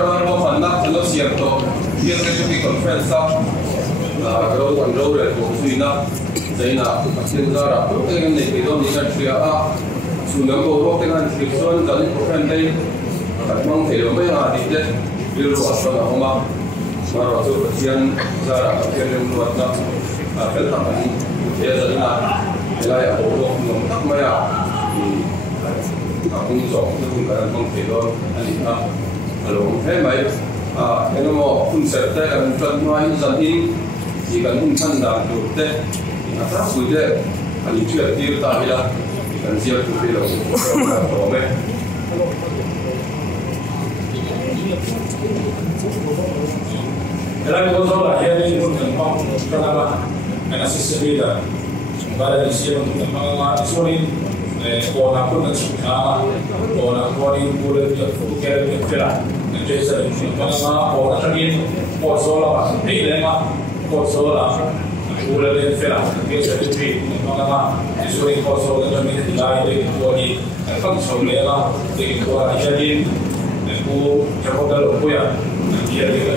Zara mo fannak ano siya to. Dia kasi conference sa kalau orang orang itu suina, saya nak pasien Zara. Kalau dengan ni kita ni kan siapa sunam bawa dengan skripsion jadi conference kadang kalau mai ada dia dia luas sana homa. Mara tu pasien Zara pasien yang luas nak kalau tak ni dia jadi nak ilai bawa tak maya. Aku ni sok tu kan kalau ani kalau hey mai cái nó phun sệt thế là chân nói dần in chỉ cần phun thân là được thế là rất vui thế anh chưa tiêu ta đi là cần chia từ đây là có mấy cái này có số là hiện nay cũng cần phong cái nào mà anh sẽ đi là và là chia một cái mà số đi còn là cũng là chỉ còn là còn đi mua được cái cái là jadi saya orang lagi posola, ini lema posola, ulah le fela, biasa itu, mana disuruh posola kami tidak ada kuali, kan semula dengan kuali jadi, aku coba kalau punya, dia juga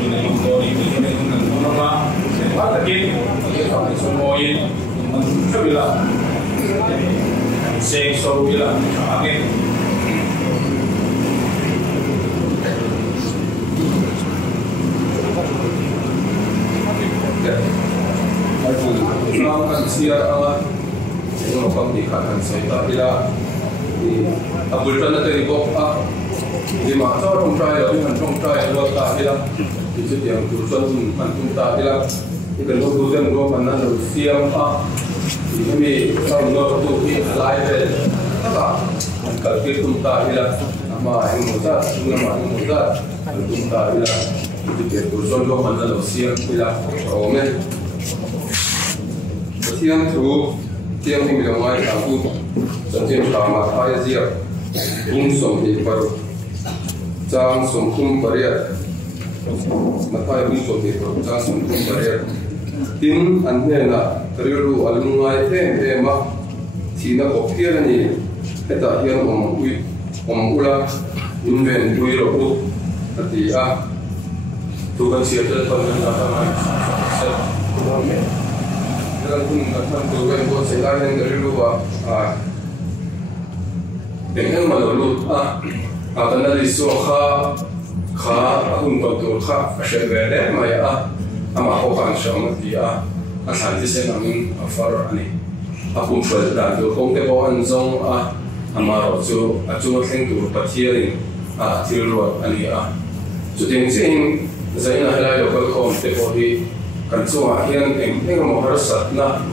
ini kuali ini mana, apa lagi, kita semua ini mencoba, saya selalu bilang, agen. Kalau kan siapa yang orang dikatakan saya tidak di abul tanah dari bawah di mana orang try tapi orang try luar tak tidak itu yang tujuan antum tak tidak ikan tujuan gua mana lalu siapa ini kalau luar tu ini lain apa kalau kita tak tidak nama yang muda nama yang muda antum tak tidak itu yang tujuan gua mana lalu siapa tidak orang tiang tu tiang ni bilang mai aku jangan sama ayah dia som di baru jang som bariat mata som di baru jang som bariat tin anhe na teriru alungai tema tina kopian ni kita yang ula inven ui robu tadi tu kan siapa tuan apa mai dalam pun tuan buat segala yang dari luar dengan malu akan ada suaka akun kontrol sebenarnya maya amahokan sama dia asal di sana min afar ani akun federal tu kong tebo anjong amaro tu acuma tentu patirin tiruat ani jadi sing saya nak helai lokal kong tebo di kan semua yang mau harus na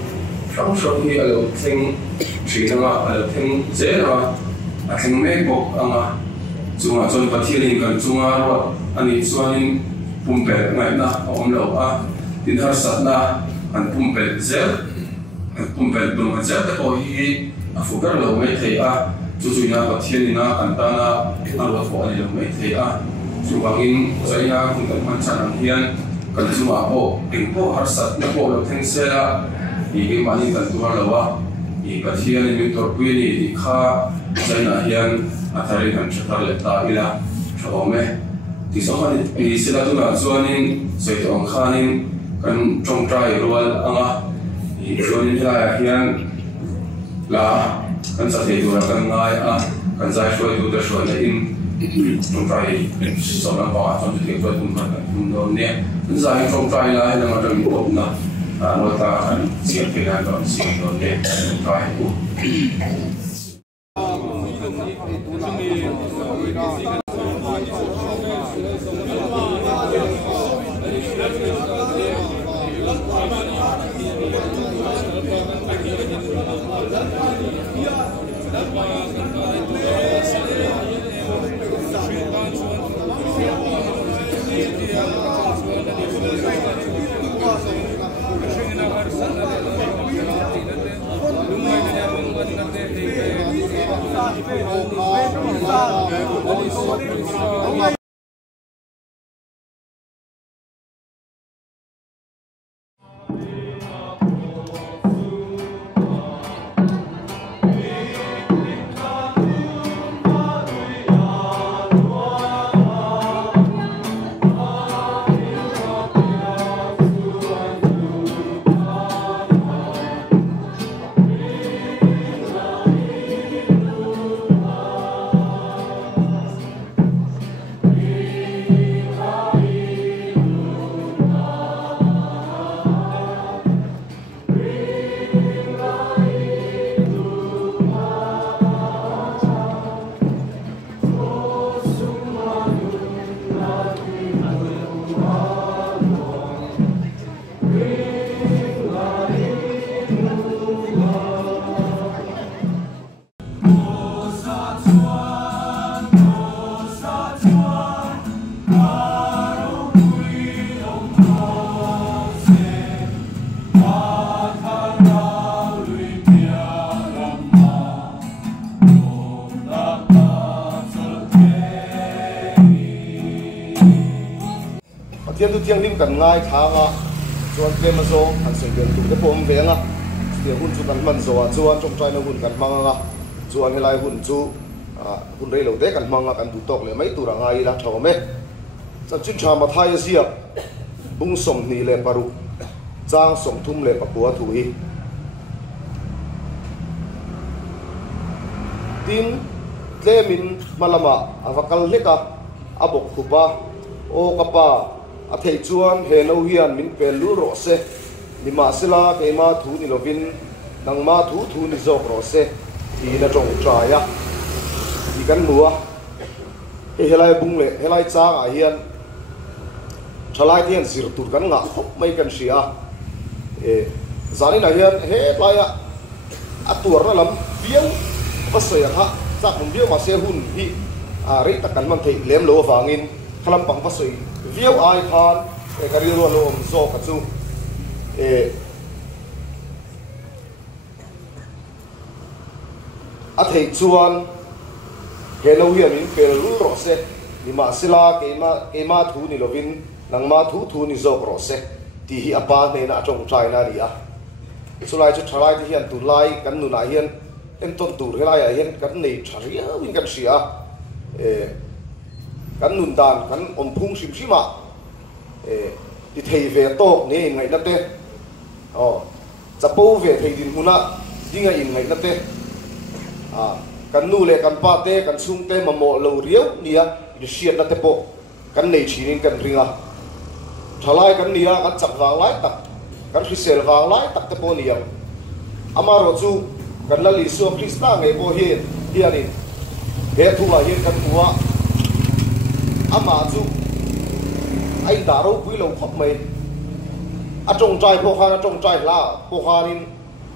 sang suami alat ting cina alat ting zera ting mebok cuma con patirin kan cuma rawat ani suanin pumpel ngai na lo tin harus na kan pumpel zer pumpel belum aja tapi afugar lo mai thei cucunya patirin na kan tana alat ko ani lo mai thei cuangin saya untuk mancanang hian kan cuma engpo harsat na lo tengsela i mani kan tuar lawa i pathian ni torpui ni kha zaina hian athari kan chatar leta ila thome ti sohani pi sila tu na chuanin seitong khanin kan tongtrai rual anga i chuanin la hian la kan sa thei dura kan ngai kan zai shoi du da shoi na in tongtrai so na ba chon ti ko tum kan tum ne zai tongtrai la na ma dang ko na nó ta diễn cái này còn xin rồi để phải thiên tu thiêng lim cần ngay thang à chuan kem mà zo han soi gen tu te pom ve nga ti hun chu kan man zo a chuan trong trai na hun kan mang nga chuan helai hun chu hun rei lo te kan mang nga kan du tok le mai tu ra ngai la thaw me chan chin tha ma thai zia bung som ni le paru chang som thum le pakua thu hi tin tlemin malama avakal leka abok khupa o kapa a thei chuan he no hian min pel lu ro se ni ma sila ke ma thu ni lovin nang ma thu ni zok ro se ti na tong traya ti kan nuwa he helai bung le helai chang a hian thalai thian sir tur kan nga khop mai kan sia zani na hian he playa atur na lam biang pasaya ha chak mum biang ma se hun hi a ri takan man thei lem lo wangin khalam pang pasoi viau ai khan kari ro lo om zo ka chu a thei chuan he lo hian in pel ru ro se ni ma sila ke ma thu ni lovin nang ma thu ni zo ro se ti hi apa ne na tong trai na ri a sulai chu thalai ti hian tu lai kan nu na hian em ton tur helai a hian kan nei tharia win kan sia kan nun dan kan om phung sim sima ti thei ve tok ne ngai na te chapo ve thei din huna dinga in ngai na te kan nu le kan pa te kan sung te mamo lo riau nia ni siat na te po kan nei thinin kan ringa thalai kan nia kan chak wang lai tak kan risel wang lai tak te po nia amaro chu kan la li so krista ngai po hi hianin he thuwa hi kan thuwa ama chu ai daro pui lo khop mai a tong trai po khan a tong trai la po khanin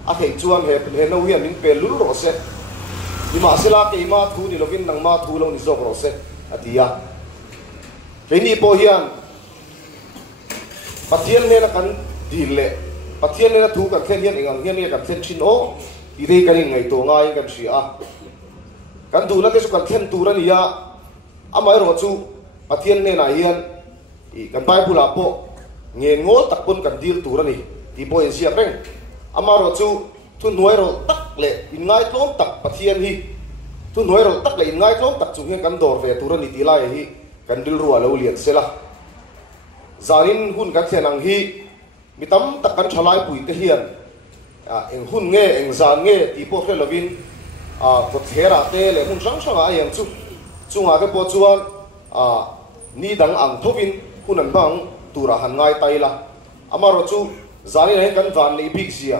a thei chuan he no hian min pel lu ro se ni ma sila ke ma thu ni lovin nang ma thu lo ni zok ro se atia ke ni po hian pathian ne na kan dil le pathian ne na thu kan khen hian engang hian ne kan khen thin o ti dei kan ngai to ngai kan sia kan du la ke su kan khen tu ra ni ya amai ro chu pathian ne na hian kan pai pula po nge ngol tak pun kan dil tu ra ni ti po en sia reng amaro chu thu nuai ro tak le in ngai tlom tak pathian hi thu nuai ro tak le in ngai tlom tak chu hian kan dor ve tu ra ni ti lai hi kan dil ruwa lo lian sela zarin hun kan thianang hi mitam tak kan thalai pui te hian eng hun nge eng zan nge ti po khe lovin ko thera te le hun sang sang a yang chu chunga ke po chuan ni dang ang thobin hunan bang tura han ngai taila amaro chu zani ne kan van ni big sia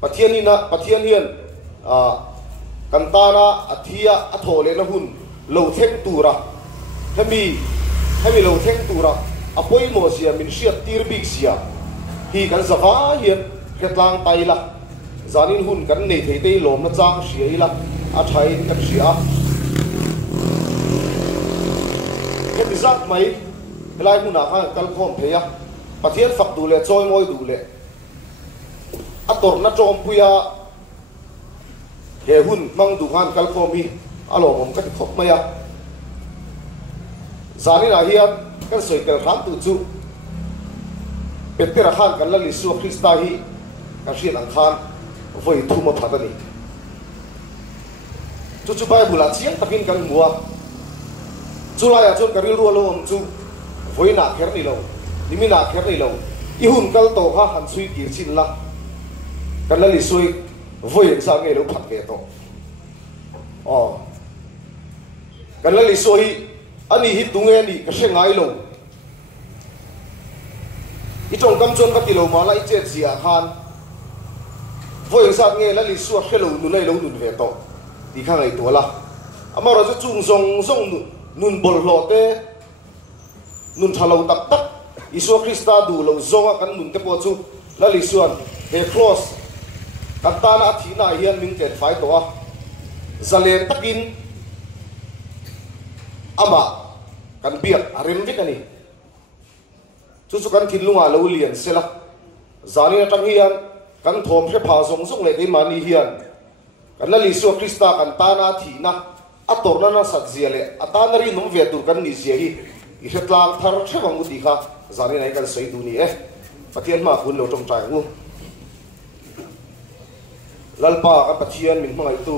pathian hian kan tana athia athole na hun lo thek tura hemi lo thek tura apoi mo sia min sia tir big sia hi kan zawa hian ketlang taila zanin hun kan nei thei te lom na chang sia ila a thai kan sia ke bizak mai helai huna kha kal khom theya pathian fak du le choi moi du le ator na chom puya he hun mang du khan kal khom hi alo mom ka khop maya zani la hian kan soi kel khan tu chu petera khan kan la li su krista hi ka shin ang khan voi thu ma phatani chu bible a chiang takin kan muwa chulaya chon karil ru lo om chu voi na kher ni lo nimi na kher ni lo I hun kal to kha han sui ki chin la kan la li sui voi sa nge lo phat ve to kan la li sui ani hi tunge ni ka se ngai lo I trong kam chon ka ti lo ma lai che zia khan voi sa nge la li su khelo nu lai lo nun ve to ti kha ngai to la amaro chu chung zong nun bol lo te nun thalo tak tak Isu Krista du lo zonga kan nun te po chu la li suan he cross kan ta na thina hian min ket fai to a zalen takin ama kan biak arim vik ani chu kan thin lunga lo lian sela zani na tang hian kan thom phe pha zong le ke mani hian kan la li su Krista kan ta na thina ator na sat zia le atana ri nom ve tu kan ni zia hi i het lang thar thewang uti kha zani nai kan sei du ni e pathian ma kun lo trong trai ngu lalpa ka pathian min mangai tu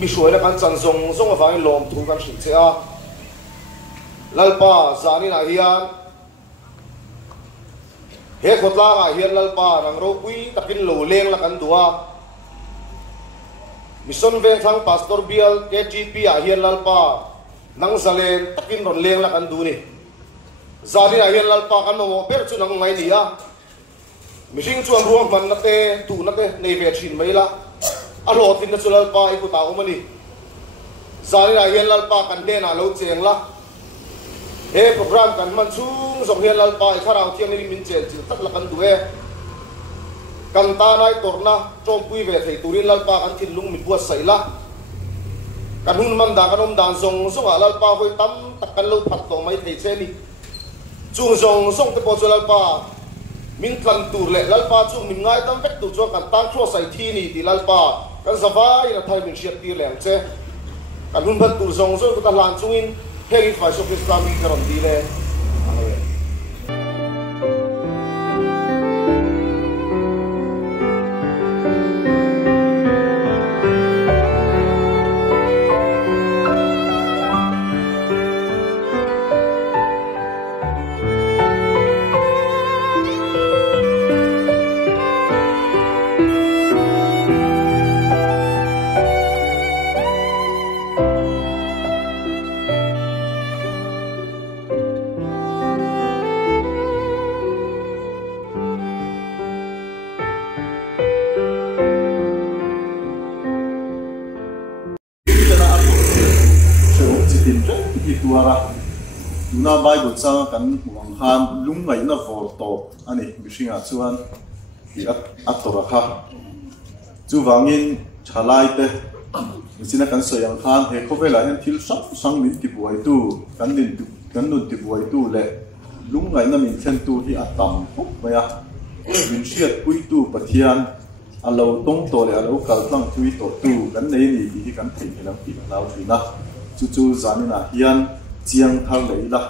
mi shuai la kan chan zong zong avai lom thu kan hring che a lalpa zani na hian he khotla nga hian lalpa nang ro pui takin lo leng la kan duwa mission veng thang pastor bial KGP a hian lalpa nang zalen takin ron leng la kan du ni zani na hian lalpa kan mo ber chu nang ngai ni a mishing chuan ruang man na te tu na te nei ve thin mai la a lo tin na chu lalpa i ku ta o mani zani na hian lalpa kan de na lo cheng la he program kan man chung zong hian lalpa i kharau thiang ni min chen chil tak la kan du e kan ta nai torna chom pui ve thei turin lalpa kan thin lung min buat sai la kan hun man da kan om dan zong zong a lalpa hoi tam tak kan lo phat to mai thei che ni chung zong zong te po chu lalpa min tlan tur le lalpa chung min ngai tam vek tu chu kan tang thro sai thi ni ti lalpa kan zawai na thai min shiat ti leng che kan hun phat tur zong zong ta lan chungin hei fai so Islam mi karon di le na Bible sang kan wang han lung ngai na vol to ani bishinga chuan i atora kha chu wangin chalai te sina kan soyang khan he khovela hen thil sang min ti buai tu kan nun ti buai tu le lung ngai na min thlen tu hi atam hop maya min shiat pui tu pathian alo tong to le alo kal tlang tui to tu kan nei ni hi kan thei helam ti lau thina chu zanina hian chiang thar leila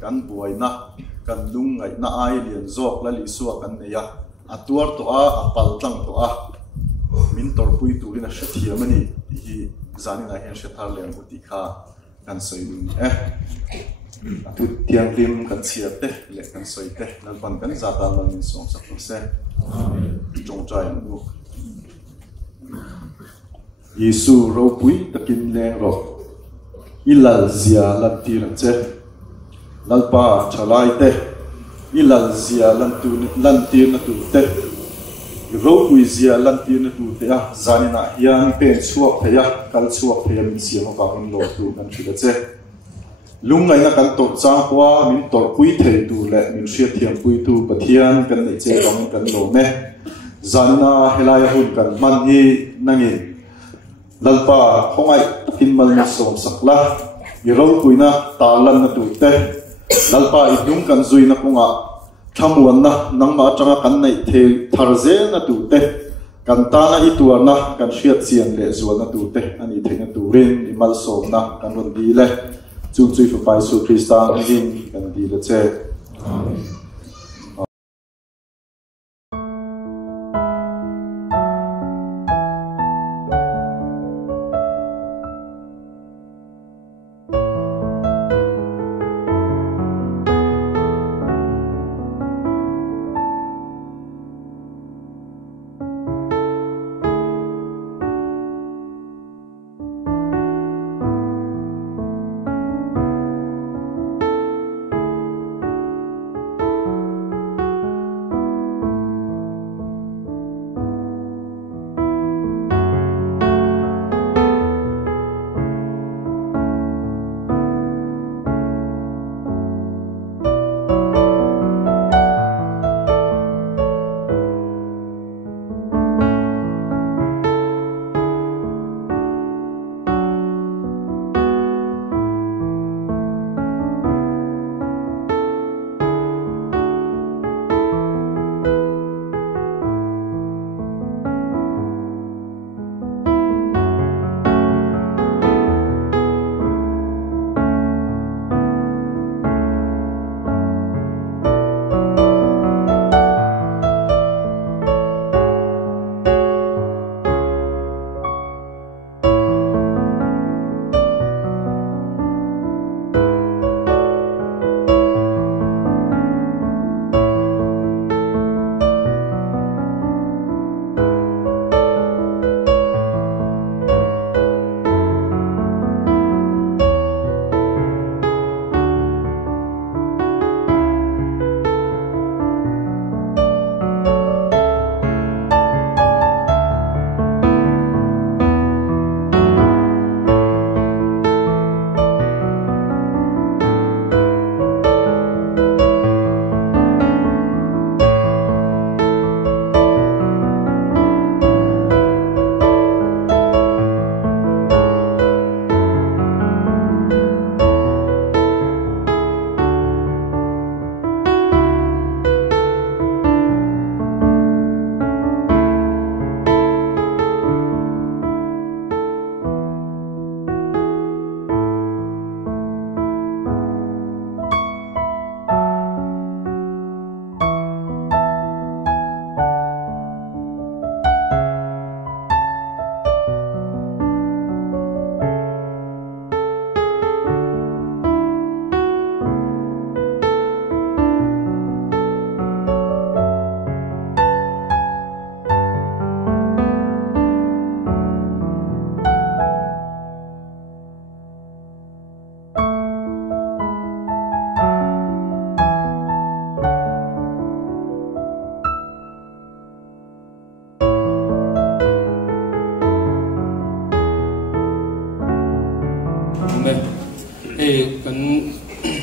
kan buai na kan lung ngai na ai lian zok la li suwa kan neya atuar to a apal tlang to a min tor pui tu lina hrethiam ani hi zanina hian hre leng uti kha kan soi dun tu tiang lim kan chia te le kan soi te nan pan kan za ta lan song sak se chong chai nu Yesu ro pui takin leng ro ilal zia lan ti ran che lalpa chalai te ilal zia lan ti na tu te ro pui zia lan ti na tu te a zanina hian pen chuak the ya kal chuak the min siam ka in lo tu kan thila che lungai na kan to cha kwa min tor pui thei tu le min sia thiam pui tu pathian kan nei che rong kan lo me zanina helai hun kan man hi nangin lalpa khongai takin mal na som sakla irol puina talan na tu te lalpa idung kan zui na kunga thamuan na nangma atanga kan nei the tharze na tu te kan ta na ituar na kan hriat chian le zual na tu te ani theina turin imal som na kan ron di le chung chui fa pai su krista ngin kan di le che amen.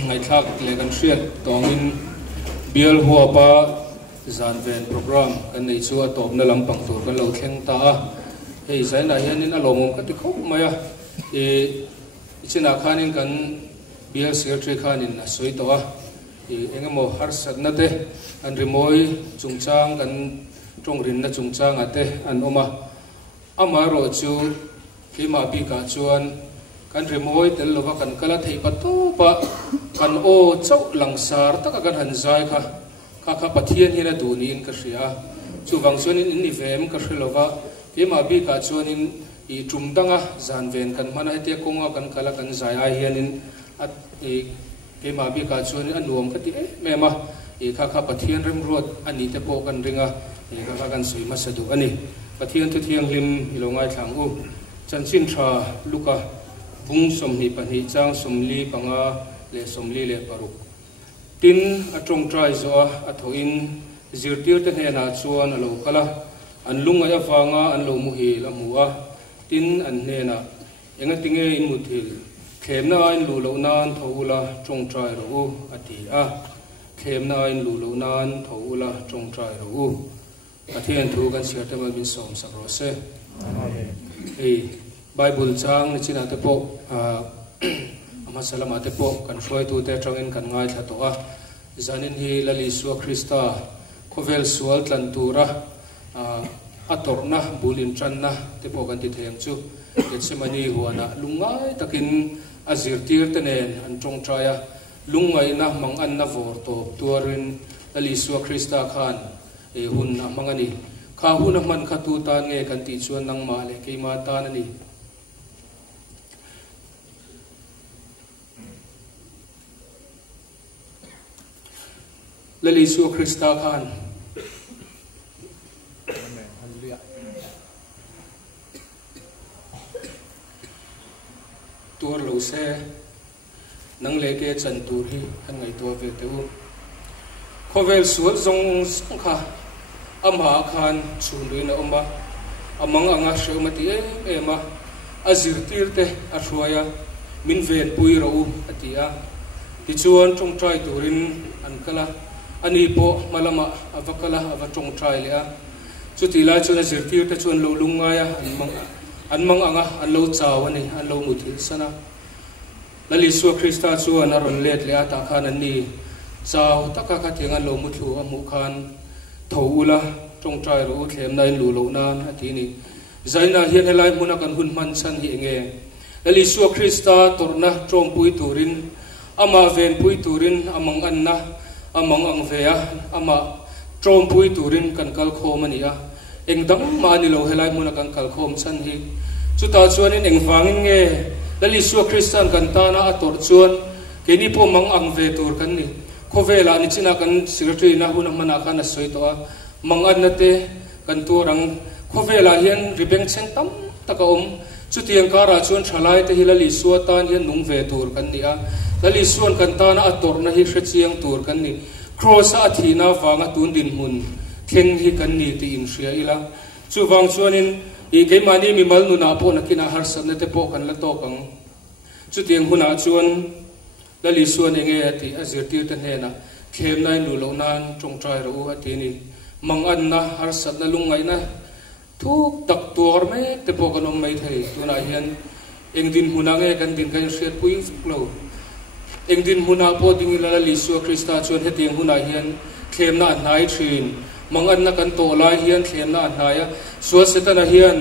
ngày thác lệ kan riat tongin bial huwa pa zan ven program kan nei chu atop na lampang tur kan lo thleng ta a hei zaina hianin alomom ka ti khop maya china khanin kan bial secretary khanin a soi to a engemaw har satna te an rimoi chungchang kan tongrin na chungchang ate an oma amaro chu kima bi ka chuan kan rimoi tel lova kan kala thei pato pa kan o chau langsar taka kan hanzai kha pathian hina dunin ka ria chu wangchuanin in nivem ka hrilova kima bi ka chuanin I trumdanga zanven kan mana te konga kan kala kan zaya hianin at kima bi ka chuanin anuam ka ti mema kha pathian rem rot ani te po kan ringa kha kan sui masadu ani pathian tu thiang lim ilongai thlang u chanchin tha luka bung somni pani chang somli panga le somli le paruk tin atong trai zo athoin zirtir te hena chuan alo kala an lunga ya wanga an lo mu hi lamua tin an hena enga tinge in muthil khemna in lu lo nan thoula tong trai ro ati a khemna in lu lo nan thoula tong trai ro pathian thu kan sia te mal bin som sakro se ei Bible chang ni china te po ama salama te po kan hroi tu te tangin kan ngai tha to a zanin hi lali suwa Krista khovel sual tlan tura atorna bulin channa te po kan ti theng chu getsemani huana lungai takin azirtir tenen an tong traya lungai na mang an na vor to tuarin lali suwa Krista khan hun na mangani kha hun man kha tu ta nge kan ti chuan nang ma le ke ma ta na ni lali suwa Krista khanตัวเราเซ่นังเล็กจันตูรีอันไงตัวเวทูขวเวลสวดจงสังขาอำหาคานชูนด้วยนะอมบะอมังอังอาเชื่อมาที่เอ็มาอาจิรติร์เตอาช่วยมินเวนปุยเราอติยาที่ชวนจงใจตูรินอันกะละอันนี้โปมาละมาอวกะละอวจงใจเลยอะจุดที่ไล่ชวนอาจิรติร์เตชวนเราลุงไงอะอันมังอังอันเราเจ้าวันนี้อันเรามุทิสนะลลิสุคริสต์ชวนอรอนเล็ดเลยอาตาขานันนี้เจ้าตะกะขัดยังอันเรามุทิวมุขันทูละจงใจรู้เข็มในลูโลนานอาทินี้ใจน่าเฮียนให้ไล่มุนักันหุ่นมันสันเฮงลลิสุคริสต์ตัวนะจงปุยตูรินอามาเวนปุยตูรินอามังอันนะอามังอังเวียอามาจงปุยตูรินกันกัลโคมันนี่เอ็งดังมานี่เราให้ไล่มุนักันกัลโคมสันฮีจุดตาชวนนี่เอ็งฟังเงี้ยแล้วลิสัวคริสตันกันตานะอัตโตชวนแค่นี้พวกมังอังเวตูร์กันนี่โคเวลานี่ชินักันสิกรีนะหุ่นมันอาการน่ะสวยตัวมังอันนั่นเตกันตัวรังโคเวลาเห็นริเบงเซนตัมตะกอมจุดที่ยังการาชวนชลายแต่ฮิลลิสัวตานเห็นนุ่งเวตูร์กันนี่แล้วลิสัวกันตานะอัตโตนะฮิเชียงตูร์กันนี่ครอสอาทีน่าฟังตุนดินหุ่นเข่งฮิกันนี่ที่อินเชียอีละจู่ฟังชวนนี่อีกไอ้มานี่มีมัลนุนาโปนักินาฮาร์สันเนตโปกันละโตกังจุดที่หุ่นอาชวนแล้วลิส่วนเองที่อาจิรติตันเฮนะเข้มในลูโลนานจงใจรู้อาทินี้มังอันนะฮาร์สันนั่งลุงไงนะทุกตักตัวไม่เตโปกันอมไม่ไทยตัวนายเห็นเองดินหุ่นอะไรกันดินกันเสียปุยฟุกโลเองดินหุ่นอาโปดิ้งแล้วลิส่วนคริสต์ชวนให้เตียงหุ่นอาเห็นเข้มน่าหนายทรีนมังอันนักกันโตลายเฮียนเขียนน่าหายส่วนเสตนาเฮียน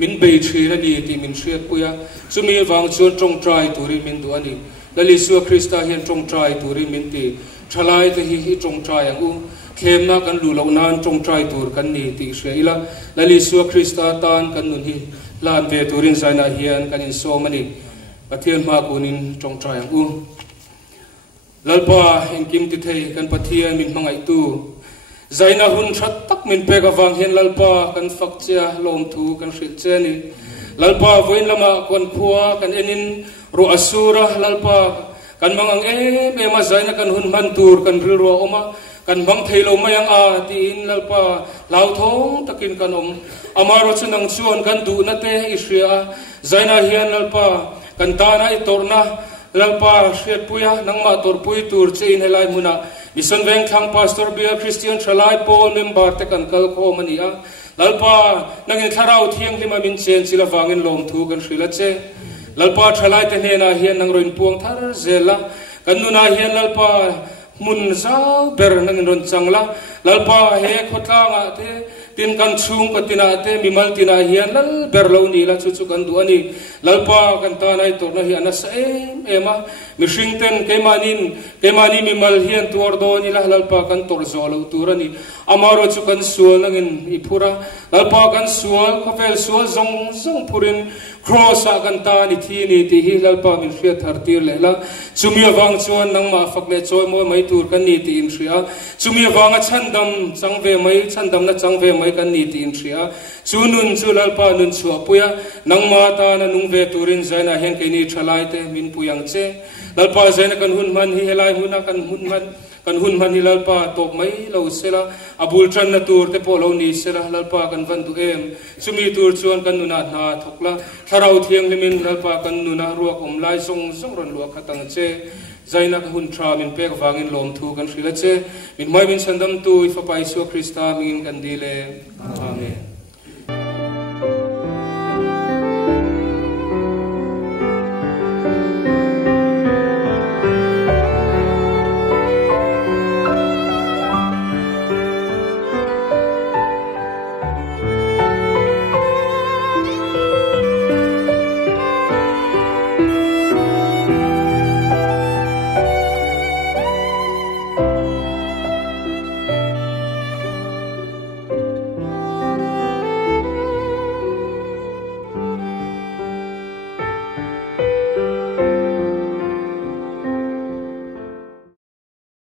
มินเบย์ทรีนั่นดีที่มินเชียปุยสุมีวังชวนจงใจตุริมินตัวนี้แล้วลิสัวคริสต์เฮียนจงใจตุริมินตีชลายที่ฮิจงใจอย่างอู้เข้มนักกันดูเหล่านานจงใจตุรกันนี้ที่เสียละแล้วลิสัวคริสต์ตานกันนุนฮิลานเวตุรินใจน่าเฮียนกันอินโซมันนี่ประเทศมากุนินจงใจอย่างอู้แล้วพอเห็นกิมติเทกันประเทศมินมังไอตูใจน่าหุ่นชัดตักมินเปกวังเห็นลัลปากันฟักเจ้าลมทูกันสิเจนี่ลัลปาวินละมาคนขัวกันเอ็นินรัวสุระลัลปากันมังอังมาใจน่ากันหุ่นมันตูร์กันริรัวออกมากันบังเทลมายังตีนลัลปาลาวทงตะกินกันอามารถนังชวนกันดูนัตเตอิสเรียใจน่าเฮียนลัลปากันตานาอิตอร์นะ lalpa hriat puya nangma tor pui tur chein helai muna mission veng thang pastor bia Christian thalai pol member te kan kal kho mania lalpa nangin tharau thiang lima min chen sila wangin lom thu kan hrila che lalpa thalai te hena hian nang roin puang thar zela kan nuna hian lalpa mun za ber nangin ron changla lalpa he khotanga te tin kan chung ka tina te mimal tina hian lal berlo ni la chu chu kan du ani lalpa kan ta nai tor na hian asa ema mishingten kemani mimal hian tur do ni la lalpa kan tor zolo turani amaro chu kan sual nangin ipura lalpa kan sual khopel sual zong purin cross a kan ta ni thi ni ti hi lalpa min hria thar tir le la chumi awang chuan nang ma fakle choi moi mai tur kan ni ti in hria chumi awanga chandam changve mai chandam na changve mai kan ni ti in hria chunun chu lalpa nun chu apuya nang ma ta na nung ve turin zaina hen ke ni thalai te min puyang che lalpa zaina kan hun man hi helai huna kan hun man hi lalpa top mai lo sela abul tran na tur te polo ni sela lalpa kan van du em chumi tur chuan kan nuna na thokla tharau thiang limin lalpa kan nuna ruak lai song ron luak khatang che zaina ka hun tra min pek wangin lom thu kan hrila che min mai min sandam tu ifa pai su krista min kan dile amen